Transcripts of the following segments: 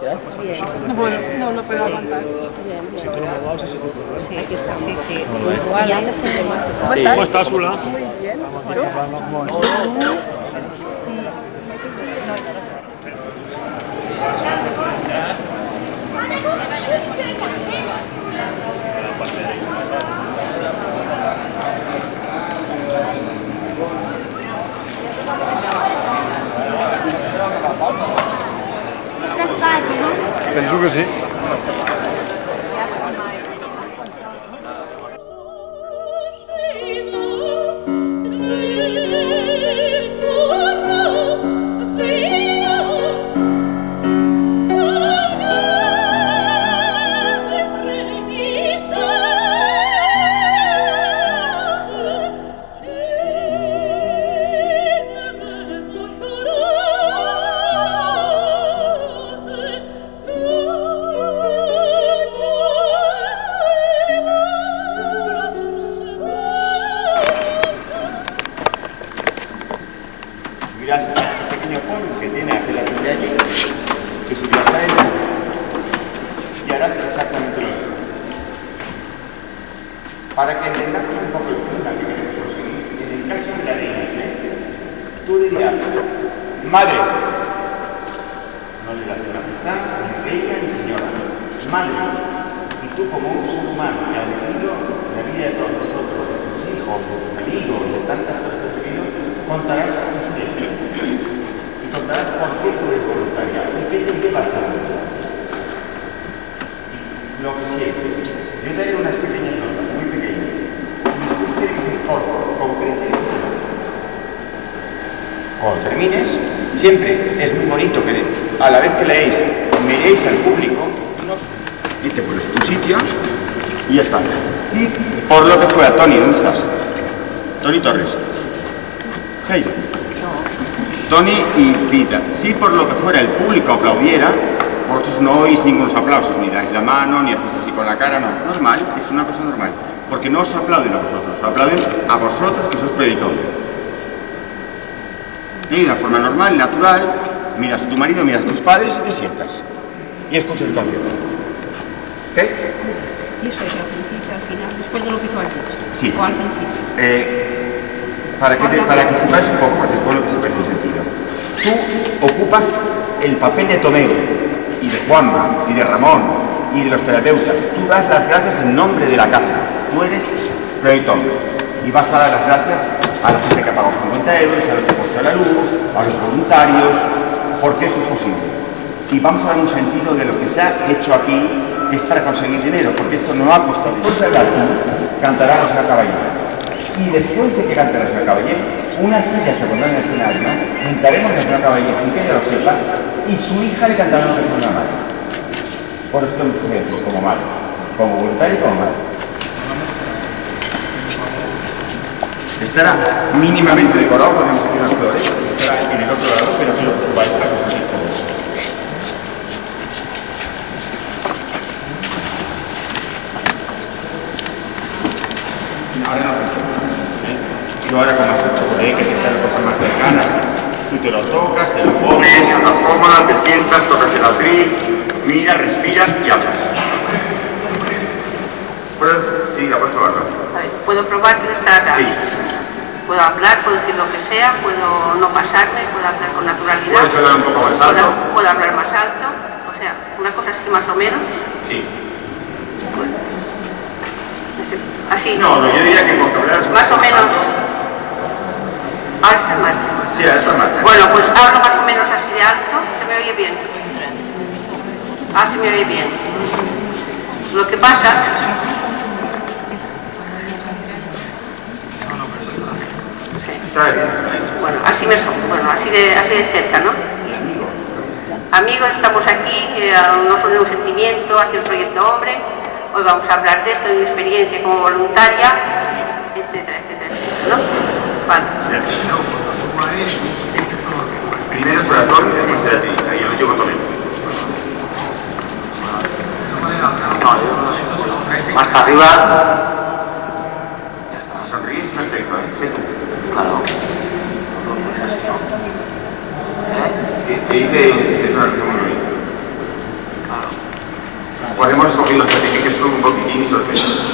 Bien. No puedo aguantar. Bien. Si tú no me vas, si tú Sí, aquí está. Sí, sí. Molt bé. Igual, y antes te ¿Cómo Sí. estás? ¿Cómo estás, Ula? Muy bien. Estamos aquí ¿Tú? charlando. ¿Cómo vas? Penso que sí. Subirás a este pequeño pont que tiene aquel árbol de allí, te subirás a él y harás exactamente lo mismo. Para que entendamos un poco el tema que queremos conseguir, en el caso de la reina, tú le dirás, madre, no le das una pizarra, ni reina ni señora, madre, y tú como un ser humano que ha vivido la vida de todos nosotros, de tus hijos, de tus amigos, de tantas cosas que has vivido, contarás con y contarás por qué tú eres voluntaria y qué te llevas a hacer. Lo que siempre. Yo te haré unas pequeñas notas, muy pequeñas. Y tú tienes que ser corto, concreto y sencillo. Cuando termines, siempre es muy bonito que a la vez que leéis, miréis al público y te pones en tu sitio y ya está. Sí, por lo que fuera, Tony, ¿dónde estás? Tony Torres. ¿Se ha ido? Tony y Pita, si por lo que fuera el público aplaudiera, vosotros no oís ningunos aplausos, ni dais la mano, ni hacéis así con la cara, no. Normal, es una cosa normal. Porque no os aplauden a vosotros, os aplauden a vosotros que sois predicadores. Y de una forma normal, natural, miras a tu marido, miras a tus padres y te sientas. Y escuchas el concierto. ¿Ok? ¿Y eso es al principio, al final, después de lo que tú has dicho? Sí. ¿O al principio? Para que sepáis un poco, porque después lo que se pierde sentido. Tú ocupas el papel de Tomeo, y de Juanma, y de Ramón, y de los terapeutas. Tú das las gracias en nombre de la casa. Tú eres proyector. Y vas a dar las gracias a la gente que ha pagado 50 euros, a los que han puesto la luz, a los voluntarios, porque esto es posible. Y vamos a dar un sentido de lo que se ha hecho aquí, que es para conseguir dinero, porque esto no ha costado. Después de hablar tú, cantarás la caballera. Y después de que cante la señora Caballé, una silla se pondrá en el escenario, sentaremos a la señora Caballé sin que ella lo sepa, y su hija le cantará una canción a la madre. Por esto hemos hecho como madre, como voluntario y como madre. Estará mínimamente decorado, podemos hacer unas flores, estará en el otro lado, pero si lo ocupáis para que os así todos. Ahora no. Yo ahora como has hecho por ahí, que te sean cosas más cercanas, tú te lo tocas, te lo pones, lo tomas, te sientas, tocas el atril, miras, respiras y hablas. ¿Puedes probarlo? ¿Puedo probar que no está acá? Sí. Puedo hablar, puedo decir lo que sea, puedo no pasarme, puedo hablar con naturalidad. ¿Puedes hablar un poco más alto? Puedo hablar más alto, o sea, una cosa así más o menos. Sí. Bueno. Así. No, yo diría que con que hablaras más o menos. Ahora está en marcha. Sí, ahora está en marcha. Bueno, pues hablo más o menos así de alto, se me oye bien. Ahora se me oye bien. Lo que pasa... Está bien. Bueno, así de cerca, ¿no? Amigos, estamos aquí, nos une un sentimiento hacia el proyecto Hombre. Hoy vamos a hablar de esto, de mi experiencia como voluntaria, etcétera, etcétera, ¿no? Vale. Primero es oratorio y después será ti. Ahí yo llevo todo. Más para arriba. Ya está. Sonríes perfecto, ¿eh? Sí. Claro. Te dice que los certifiques son un poquitín y sorpresas.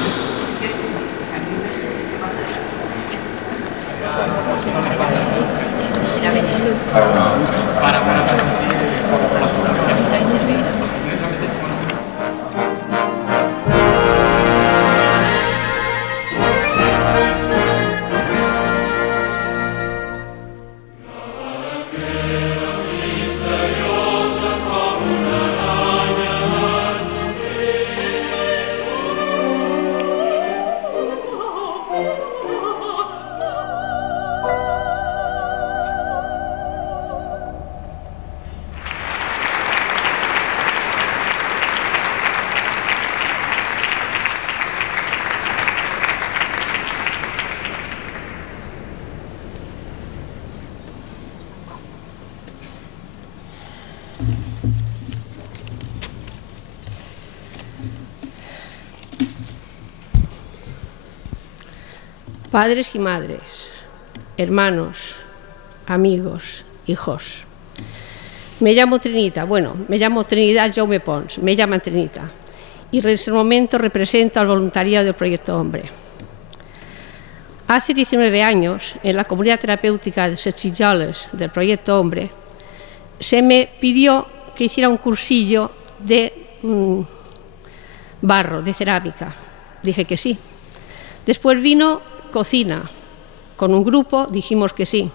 Padres y madres, hermanos, amigos, hijos. Me llamo Trinita, me llamo Trinidad Jaume Pons, me llaman Trinita, y en este momento represento al voluntariado del Proyecto Hombre. Hace 19 años, en la comunidad terapéutica de Sechilloles del Proyecto Hombre, se me pidió que hiciera un cursillo de barro, de cerámica. Dije que sí. Después vino cocina, con un grupo dijimos que sí.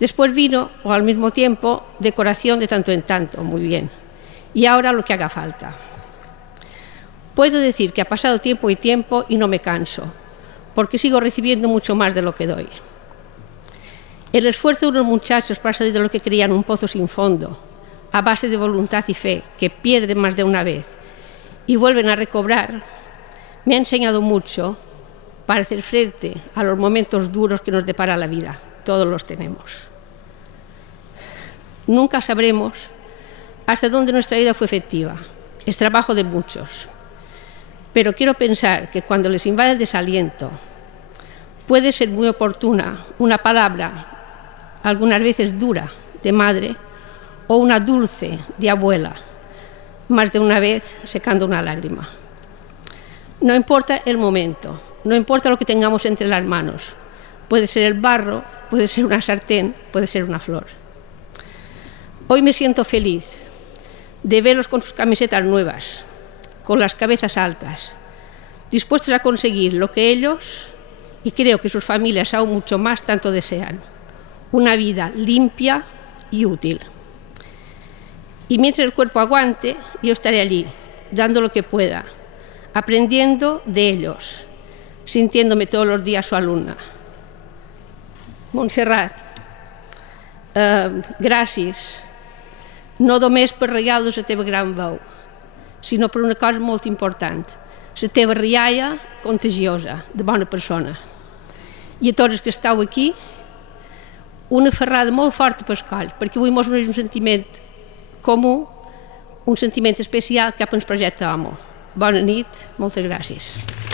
Después vino, o al mismo tiempo, decoración de tanto en tanto, muy bien. Y ahora lo que haga falta. Puedo decir que ha pasado tiempo y tiempo y no me canso, porque sigo recibiendo mucho más de lo que doy. El esfuerzo de unos muchachos para salir de lo que creían un pozo sin fondo, a base de voluntad y fe, que pierden más de una vez y vuelven a recobrar, me ha enseñado mucho para hacer frente a los momentos duros que nos depara la vida. Todos los tenemos. Nunca sabremos hasta dónde nuestra vida fue efectiva. Es trabajo de muchos. Pero quiero pensar que cuando les invade el desaliento, puede ser muy oportuna una palabra, algunas veces dura, de madre, o una dulce de abuela, más de una vez secando una lágrima. No importa el momento, no importa lo que tengamos entre las manos. Puede ser el barro, puede ser una sartén, puede ser una flor. Hoy me siento feliz de verlos con sus camisetas nuevas, con las cabezas altas, dispuestos a conseguir lo que ellos, y creo que sus familias aún mucho más, tanto desean: una vida limpia y útil. Y mientras el cuerpo aguante, yo estaré allí, dando lo que pueda, aprendiendo de ellos, sintiéndome todos los días su alumna. Montserrat, gràcies, no només per regalar la teva gran veu, sinó per una cosa molt important, la teva rialla contagiosa, de bona persona. I a tots els que esteu aquí, una ferrada molt forta per coll, perquè avui ens uneix un sentiment comú, un sentiment especial cap al projecte Homo. Bona nit, moltes gràcies.